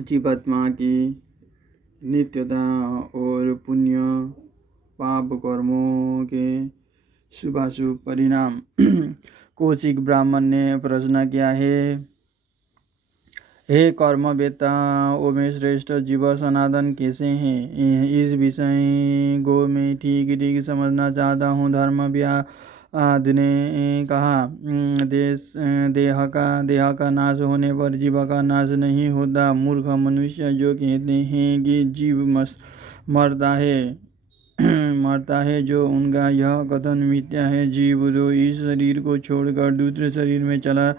जीवात्मा की नित्यता और पुण्य पाप कर्मों के शुभाशुभ परिणाम। कौशिक ब्राह्मण ने प्रश्न किया है, हे कर्मवेत्ताओं में श्रेष्ठ जीव सनातन कैसे हैं? इस विषय को मैं ठीक ठीक समझना चाहता हूँ। धर्मव्याध ने कहा, देह का नाश होने पर जीव का नाश नहीं होता। मूर्ख मनुष्य जो कहते हैं कि जीव मरता है, जो उनका यह कथन मिथ्या है। जीव जो इस शरीर को छोड़कर दूसरे शरीर में चला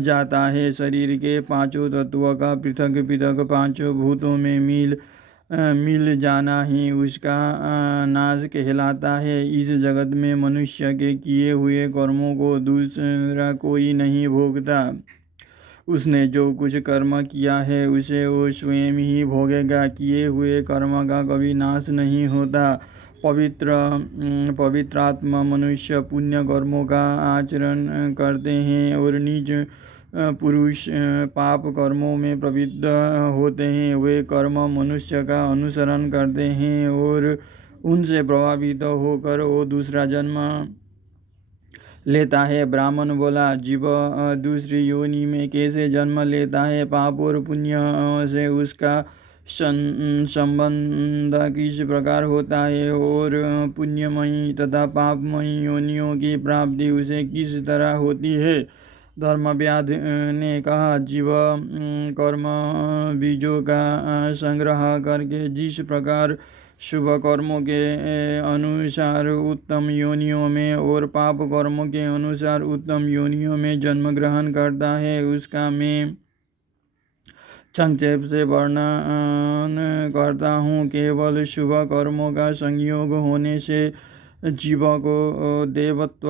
जाता है, शरीर के पांचों तत्वों का पृथक पृथक पांचों भूतों में मिल जाना ही उसका नाश कहलाता है। इस जगत में मनुष्य के किए हुए कर्मों को दूसरा कोई नहीं भोगता। उसने जो कुछ कर्म किया है उसे वो स्वयं ही भोगेगा। किए हुए कर्म का कभी नाश नहीं होता। पवित्रात्मा मनुष्य पुण्य कर्मों का आचरण करते हैं और नीच पुरुष पाप कर्मों में प्रवृत्त होते हैं। वे कर्म मनुष्य का अनुसरण करते हैं और उनसे प्रभावित होकर वो दूसरा जन्म लेता है। ब्राह्मण बोला, जीव दूसरी योनि में कैसे जन्म लेता है? पाप और पुण्य से उसका संबंध किस प्रकार होता है और पुण्यमयी तथा पापमयी योनियों की प्राप्ति उसे किस तरह होती है? धर्मव्याध ने कहा, जीव कर्म बीजों का संग्रह करके जिस प्रकार शुभ कर्मों के अनुसार उत्तम योनियों में और पाप कर्मों के अनुसार उत्तम योनियों में जन्म ग्रहण करता है, उसका मैं संक्षेप से वर्णन करता हूँ। केवल शुभ कर्मों का संयोग होने से जीव को देवत्व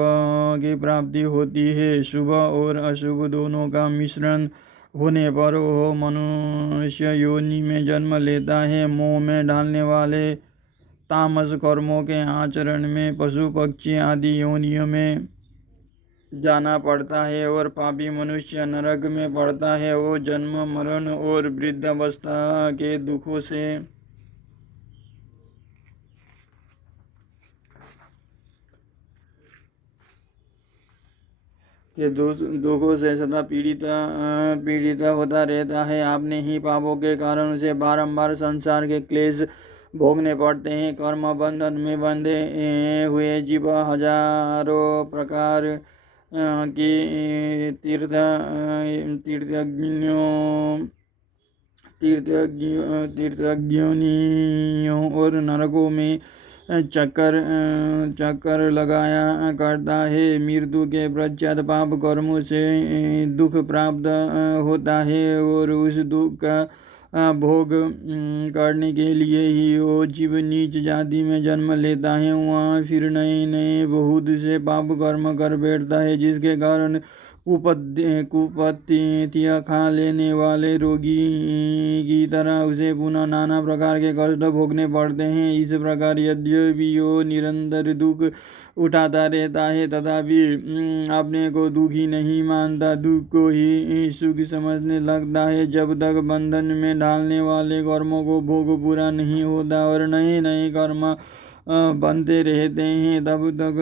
की प्राप्ति होती है। शुभ और अशुभ दोनों का मिश्रण होने पर वह मनुष्य योनि में जन्म लेता है। मोह में डालने वाले तामस कर्मों के आचरण में पशु पक्षी आदि योनियों में जाना पड़ता है और पापी मनुष्य नरक में पड़ता है। वो जन्म मरण और वृद्धावस्था के दुखों से सदा पीड़ित होता रहता है। आपने ही पापों के कारण उसे बारंबार संसार के क्लेश भोगने पड़ते हैं। कर्म बंधन में बंधे हुए जीव हजारों प्रकार की तीर्थज्ञोनियों और नरकों में चक्कर लगाया करता है। मृत्यु के पश्चात पाप कर्मों से दुख प्राप्त होता है और उस दुख का भोग करने के लिए ही वो जीव नीच जाति में जन्म लेता है। वहाँ फिर नए नए बहुत से पाप कर्म कर बैठता है, जिसके कारण कुपत्तियाँ खा लेने वाले रोगी की तरह उसे पुनः नाना प्रकार के कष्ट भोगने पड़ते हैं। इस प्रकार यद्यपि वो निरंतर दुख उठाता रहता है, तथापि अपने को दुखी नहीं मानता, दुख को ही सुख समझने लगता है। जब तक बंधन में डालने वाले कर्मों को भोग पूरा नहीं होता और नए नए कर्म बनते रहते हैं, तब तक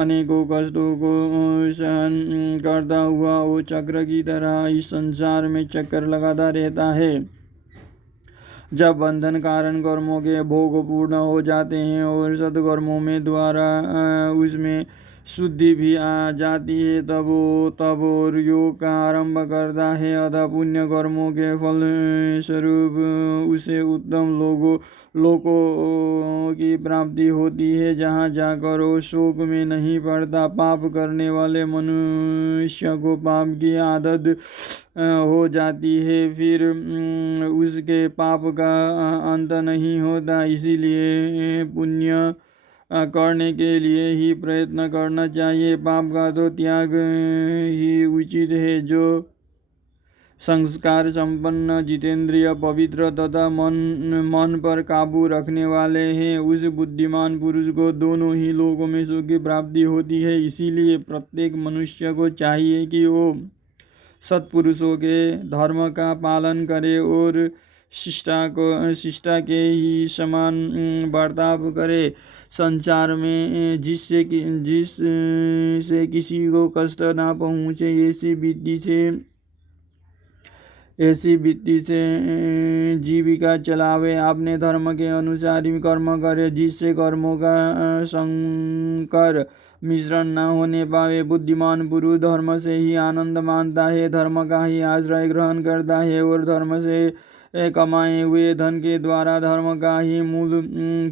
अनेकों कष्टों को सहन करता हुआ वो चक्र की तरह इस संसार में चक्कर लगाता रहता है। जब बंधन कारण कर्मों के भोग पूर्ण हो जाते हैं और सत्कर्मों में द्वारा उसमें शुद्धि भी आ जाती है, तब और योग का आरंभ करता है। अतः पुण्य कर्मों के फल स्वरूप उसे उत्तम लोकों की प्राप्ति होती है, जहाँ जाकर वो शोक में नहीं पड़ता। पाप करने वाले मनुष्य को पाप की आदत हो जाती है, फिर उसके पाप का अंत नहीं होता। इसीलिए पुण्य करने के लिए ही प्रयत्न करना चाहिए। पाप का तो त्याग ही उचित है। जो संस्कार संपन्न, जितेंद्रिय, पवित्र तथा मन पर काबू रखने वाले हैं, उस बुद्धिमान पुरुष को दोनों ही लोकों में सुख की प्राप्ति होती है। इसीलिए प्रत्येक मनुष्य को चाहिए कि वो सत्पुरुषों के धर्म का पालन करे और शिष्टा के ही समान बर्ताव करे। संसार में जिससे किसी को कष्ट ना पहुँचे ऐसी विधि से जीविका चलावे। अपने धर्म के अनुसार ही कर्म करे, जिससे कर्मों का संकर मिश्रण न होने पावे। बुद्धिमान पुरुष धर्म से ही आनंद मानता है, धर्म का ही आश्रय ग्रहण करता है और धर्म से कमाए हुए धन के द्वारा धर्म का ही मूल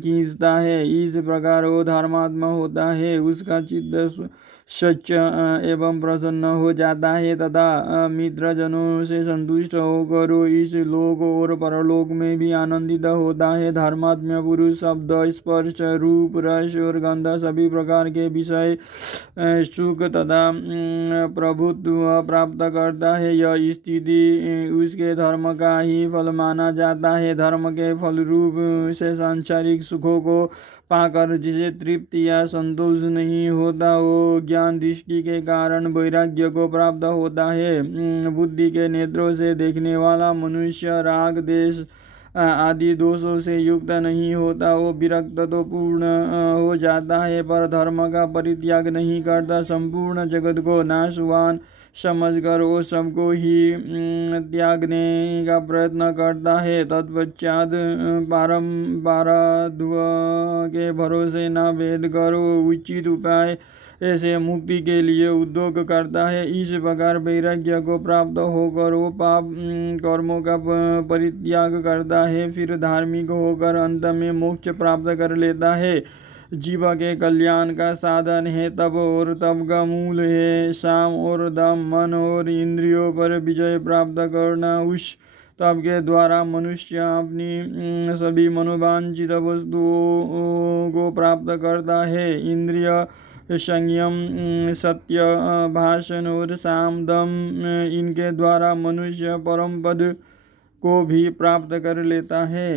खींचता है। इस प्रकार वो धर्मात्मा होता है, उसका चित्त सच्च एवं प्रसन्न हो जाता है तथा मित्रजनों से संतुष्ट होकर इस लोक और परलोक में भी आनंदित होता है। धर्मात्मा पुरुष शब्द, स्पर्श, रूप, रस और गंध सभी प्रकार के विषय सुख तथा प्रभुत्व प्राप्त करता है। यह स्थिति उसके धर्म का ही फल माना जाता है। धर्म के फल रूप से सांसारिक सुखों को पाकर जिसे तृप्ति या संतोष नहीं होता, वो ज्ञान दृष्टि के कारण वैराग्य को प्राप्त होता है। बुद्धि के नेत्रों से देखने वाला मनुष्य राग, देश आदि दोषों से युक्त नहीं होता, वो विरक्त तो पूर्ण हो जाता है, पर धर्म का परित्याग नहीं करता। संपूर्ण जगत को नाशवान समझकर वो सबको ही त्यागने का प्रयत्न करता है। तत्पश्चात पारध्व के भरोसे न भेद कर वो उचित उपाय ऐसे मुक्ति के लिए उद्योग करता है। इस प्रकार वैराग्य को प्राप्त होकर वो पाप कर्मों का परित्याग करता है, फिर धार्मिक होकर अंत में मोक्ष प्राप्त कर लेता है। जीव के कल्याण का साधन है तप और तप का मूल है साम और दम। मन और इंद्रियों पर विजय प्राप्त करना। उस तप के द्वारा मनुष्य अपनी सभी मनोवांछित वस्तुओं को प्राप्त करता है। इंद्रिय संयम, सत्य, भाषण और साम दम, इनके द्वारा मनुष्य परम पद को भी प्राप्त कर लेता है।